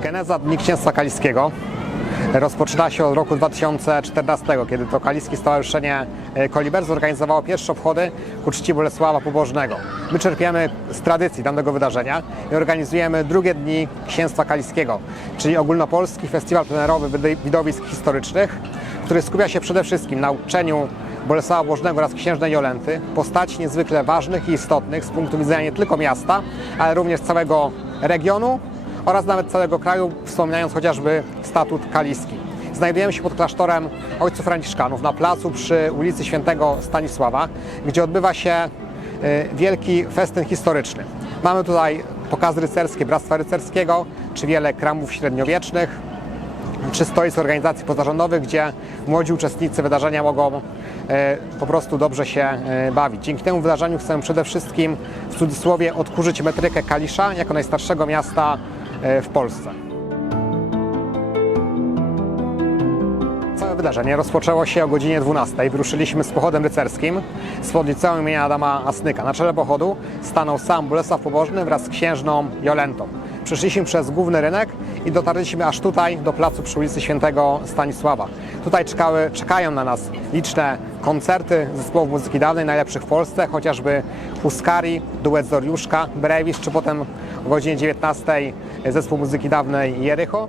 Geneza Dni Księstwa Kaliskiego rozpoczyna się od roku 2014, kiedy to Kaliskie Stowarzyszenie e, Koliber zorganizowało pierwsze obchody ku czci Bolesława Pobożnego. My czerpiemy z tradycji danego wydarzenia i organizujemy drugie dni Księstwa Kaliskiego, czyli ogólnopolski festiwal plenerowy widowisk historycznych, który skupia się przede wszystkim na uczeniu Bolesława Bożnego oraz księżnej Jolenty, postaci niezwykle ważnych i istotnych z punktu widzenia nie tylko miasta, ale również całego regionu oraz nawet całego kraju, wspominając chociażby statut kaliski. Znajdujemy się pod klasztorem ojców franciszkanów na placu przy ulicy Świętego Stanisława, gdzie odbywa się y, wielki festyn historyczny. Mamy tutaj pokazy rycerskie Bractwa Rycerskiego, czy wiele kramów średniowiecznych, czy stoisk organizacji pozarządowych, gdzie młodzi uczestnicy wydarzenia mogą e, po prostu dobrze się e, bawić. Dzięki temu wydarzeniu chcemy przede wszystkim w cudzysłowie odkurzyć metrykę Kalisza jako najstarszego miasta w Polsce. Całe wydarzenie rozpoczęło się o godzinie 12. Wyruszyliśmy z pochodem rycerskim z liceum imienia Adama Asnyka. Na czele pochodu stanął sam Bolesław Pobożny wraz z księżną Jolentą. Przeszliśmy przez główny rynek i dotarliśmy aż tutaj do placu przy ulicy Świętego Stanisława. Tutaj czekały, czekają na nas liczne koncerty zespołów muzyki dawnej, najlepszych w Polsce, chociażby Huskari, duet Zoriuszka, Brevis, czy potem o godzinie 19 zespół muzyki dawnej Jericho.